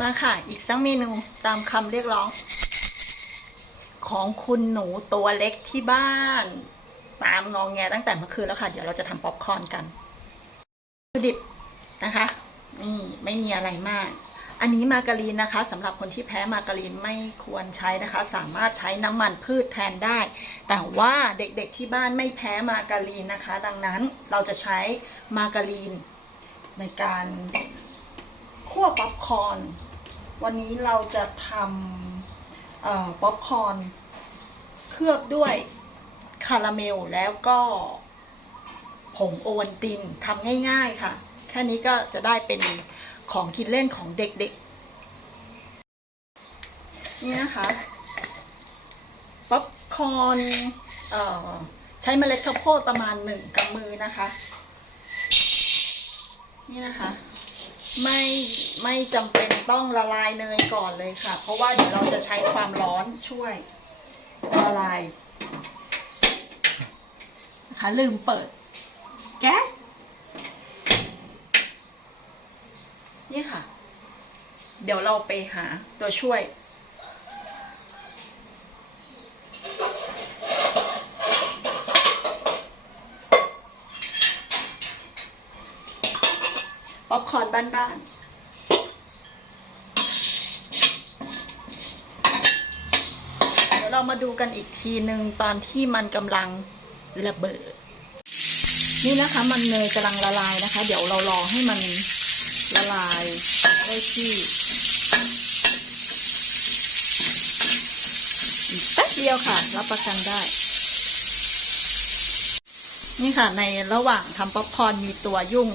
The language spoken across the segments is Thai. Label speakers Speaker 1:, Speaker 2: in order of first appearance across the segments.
Speaker 1: มาค่ะ อีกสักเมนูตามคำเรียกร้อง ของคุณหนูตัวเล็กที่บ้าน ตามงองแงตั้งแต่เมื่อคืนแล้วค่ะ เดี๋ยวเราจะทำป๊อปคอร์นกันวัตถุดิบนะคะ นี่ไม่มีอะไรมาก อันนี้มาการีนนะคะสำหรับคนที่แพ้มาการีนไม่ควรใช้นะคะ สามารถใช้น้ำมันพืชแทนได้ แต่ว่าเด็กๆที่บ้านไม่แพ้มาการีนนะคะ ดังนั้นเราจะใช้มาการีนในการคั่วป๊อปคอร์น วันนี้เราจะทำป๊อปคอร์นเคลือบด้วยคาราเมลแล้วก็ผงโอวัลตินทำง่ายๆค่ะ แค่นี้ก็จะได้เป็นของกินเล่นของเด็กๆ นี่นะคะป๊อปคอร์นใช้เมล็ดข้าวโพดประมาณหนึ่งกำมือนะคะ นี่นะคะ ไม่ไม่จำเป็นต้องละลายเนยก่อนเลยค่ะ เพราะว่าเดี๋ยวเราจะใช้ความร้อนช่วยละลายนะคะลืมเปิดแก๊สนี่ค่ะ เดี๋ยวเราไปหาตัวช่วย คอร์นบ้านๆ เดี๋ยวเรามาดูกันอีกทีหนึ่งตอนที่มันกำลังระเบิด นี่นะคะมันเนยกำลังละลายนะคะ เดี๋ยวเรารอให้มันละลายได้ที่แป๊บเดียวค่ะ รับประกันได้ นี่ค่ะในระหว่างทำป๊อปคอร์นมีตัวยุ่ง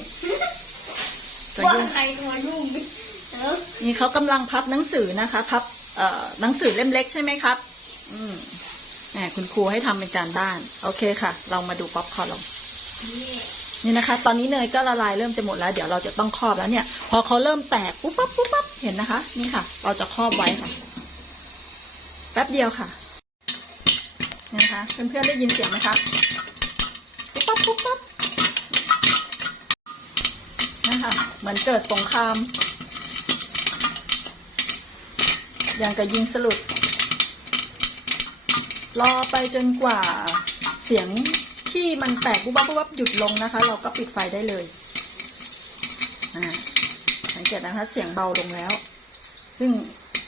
Speaker 1: ตัว
Speaker 2: ว่า
Speaker 1: ยุ่ง
Speaker 2: ใครตัวยุ่งเออ
Speaker 1: นี่เขากำลังพับหนังสือนะคะพับเอ่อหนังสือเล่มเล็กใช่ไหมครับ อืมแหมคุณครูให้ทำเป็นการบ้าน โอเคค่ะ เรามาดูป๊อปคอร์นลง
Speaker 2: นี่
Speaker 1: นี่นะคะ ตอนนี้เนยก็ละลายเริ่มจะหมดแล้ว เดี๋ยวเราจะต้องครอบแล้วเนี่ย พอเขาเริ่มแตกปุ๊บปั๊บปุ๊บปั๊บเห็นนะคะ นี่ค่ะ เราจะครอบไว้ค่ะ แป๊บเดียวค่ะนี่นะคะเพื่อนๆได้ยินเสียงไหมคะปุ๊บปั๊บปุ๊บปั๊บนะ คะเหมือนเกิดสงคราม อย่างกับยิงสลุด รอไปจนกว่าเสียงที่มันแตกปุ๊บปั๊บปุ๊บปั๊บหยุดลงนะคะ เราก็ปิดไฟได้เลยสังเกตนะคะ เสียงเบาลงแล้ว ซึ่ง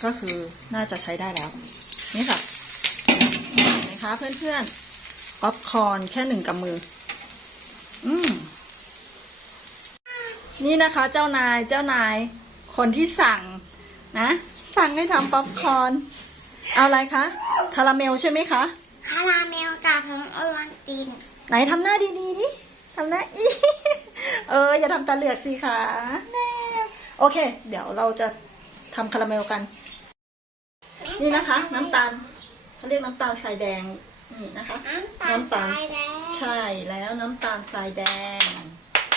Speaker 1: ก็คือน่าจะใช้ได้แล้ว นี่ค่ะเห็นไหมคะเพื่อนๆป๊อปคอนแค่หนึ่งกำมือ อืม นี่นะคะเจ้านายเจ้านายคนที่สั่งนะ สั่งให้ทำป๊อปคอร์นเอาอะไรคะคาราเมลใช่ไหมคะ
Speaker 2: คาราเมลกับผงโอวัลติน
Speaker 1: ไหนทำหน้าดีๆดิทำหน้าอีเออ อย่าทำตาเหลือกสิคะแน่โอเค เดี๋ยวเราจะทำคาราเมลกัน นี่นะคะ น้ำตาลเขาเรียกน้ำตาลทรายแดงนี่นะคะ
Speaker 2: น้ำตาลทรายแดง
Speaker 1: ใช่แล้วน้ำตาลทรายแดง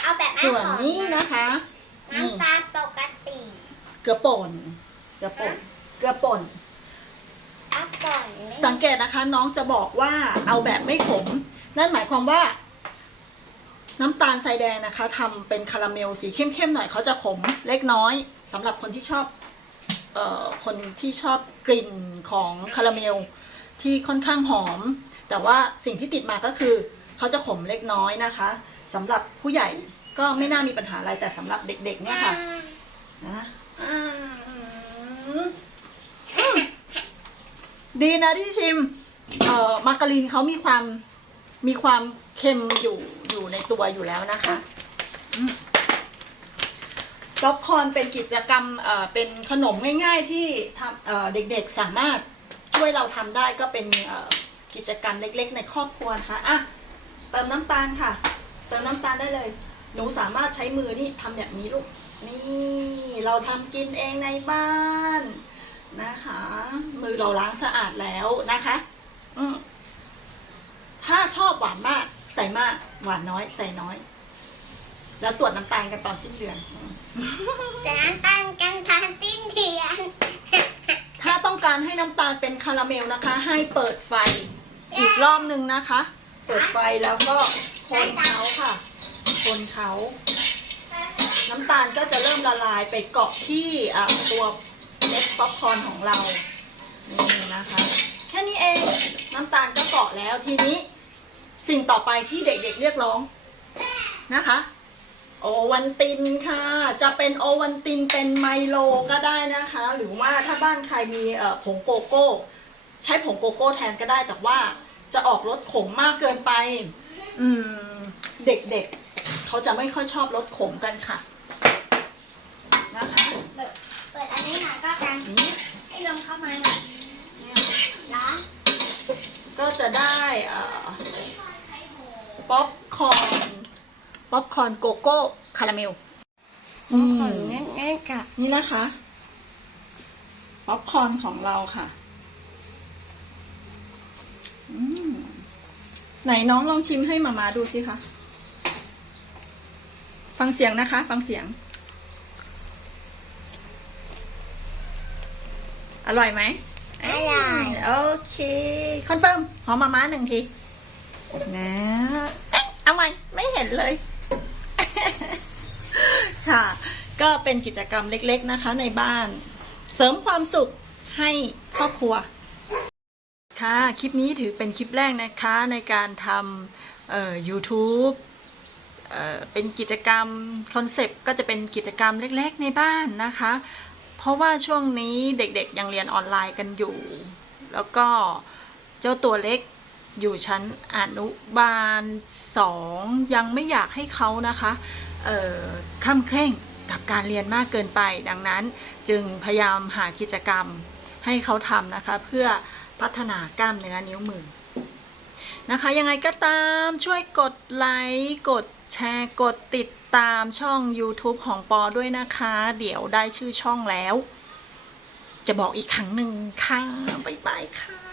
Speaker 2: เอาแบบไม่
Speaker 1: ส่วน
Speaker 2: หอม
Speaker 1: นี้นะคะนี่
Speaker 2: น้ำตาลปกติ
Speaker 1: เกลือป่นเกลือป่นเกลือป่น
Speaker 2: อัพก่อน
Speaker 1: สังเกตนะคะ น้องจะบอกว่าเอาแบบไม่ขม นั่นหมายความว่า น้ำตาลทรายแดงนะคะทำเป็นคาราเมลสีเข้มๆหน่อยเขาจะขมเล็กน้อยสำหรับคนที่ชอบเอ่อคนที่ชอบกลิ่นของคาราเมลที่ค่อนข้างหอม แต่ว่าสิ่งที่ติดมาก็คือเขาจะขมเล็กน้อยนะคะสำหรับผู้ใหญ่ ก็ไม่น่ามีปัญหาอะไรแต่สำหรับเด็กๆเนี่ยค่ะนะอืมดีนะที่ชิมเอ่อมาการีนเขามีความมีความเค็มอยู่อยู่ในตัวอยู่แล้วนะคะอืมป๊อปคอร์นเป็นกิจกรรมเอ่อเป็นขนมง่าย ๆ ที่ทำเอ่อเด็กๆสามารถช่วยเราทำได้ก็เป็นเอ่อกิจกรรมเล็ก ๆ ในครอบครัวนะคะอะเติมน้ำตาลค่ะ เติมน้ำตาลได้เลย หนูสามารถใช้มือนี่ทำแบบนี้ลูก นี่เราทำกินเองในบ้านนะคะ มือเราล้างสะอาดแล้วนะคะอืมถ้าชอบหวานมากใส่มาก หวานน้อย ใส่น้อย แล้วตรวจน้ำตาลกันตอนสิ้นเดือนอืม
Speaker 2: แต่น้ำตาลกันทานติ้นเทียน
Speaker 1: ถ้าต้องการให้น้ำตาลเป็นคาราเมลนะคะ ให้เปิดไฟอีกรอบหนึ่งนะคะ เปิดไฟแล้วก็คนเขาค่ะ คนเขา น้ำตาลก็จะเริ่มละลายไปเกาะที่ตัวเม็ดป๊อปคอร์นของเรา นี่นะคะ แค่นี้เองน้ำตาลก็เกาะแล้วทีนี้ สิ่งต่อไปที่เด็กๆเรียกร้องนะคะ โอวันตินค่ะ จะเป็นโอวันตินเป็นไมโลก็ได้นะคะ หรือว่าถ้าบ้านใครมีผงโกโก้ ใช้ผงโกโก้แทนก็ได้แต่ว่าจะออกรสขมมากเกินไป อืม เด็กๆ เขาจะไม่ค่อยชอบรสขมกันค่ะ นะคะ
Speaker 2: เปิดเปิดอันนี้หน่อยก็กัน
Speaker 1: อืม
Speaker 2: ให้ลมเข้ามาหน่อย
Speaker 1: เนี่ย
Speaker 2: ร้อน
Speaker 1: ก็จะได้เอ่อป๊อปคอร์นป๊อปคอร์นโกโก้คาราเมล
Speaker 2: ขนแน่นๆค่ะ
Speaker 1: นี่นะคะป๊อปคอร์นของเราค่ะอืมไหนน้องลองชิมให้มามาดูสิคะ ฟังเสียงนะคะ ฟังเสียง อร่อยไหม
Speaker 2: อร่อย
Speaker 1: โอเคคอนเฟิร์มหอมมาม่าหนึ่งทีนะเอาใหม่ไม่เห็นเลย ค่ะ ก็เป็นกิจกรรมเล็กๆนะคะ ในบ้าน เสริมความสุขให้ครอบครัว ค่ะ คลิปนี้ถือเป็นคลิปแรกนะคะในการทำเอ่อ YouTube เป็นกิจกรรมคอนเซปต์ก็จะเป็นกิจกรรมเล็กๆ ในบ้านนะคะ เพราะว่าช่วงนี้เด็กๆยังเรียนออนไลน์กันอยู่ แล้วก็เจ้าตัวเล็กอยู่ชั้นอนุบาลสองยังไม่อยากให้เขานะคะเอ่อคล่ำเคร่งกับการเรียนมากเกินไป ดังนั้นจึงพยายามหากิจกรรมให้เขาทำนะคะ เพื่อพัฒนากล้ามเนื้อนิ้วมือนะคะ ยังไงก็ตามช่วยกดไลค์กด แชร์กดติดตามช่อง YouTube ของปอด้วยนะคะ เดี๋ยวได้ชื่อช่องแล้ว จะบอกอีกครั้งหนึ่งค่ะ บ๊ายบายค่ะ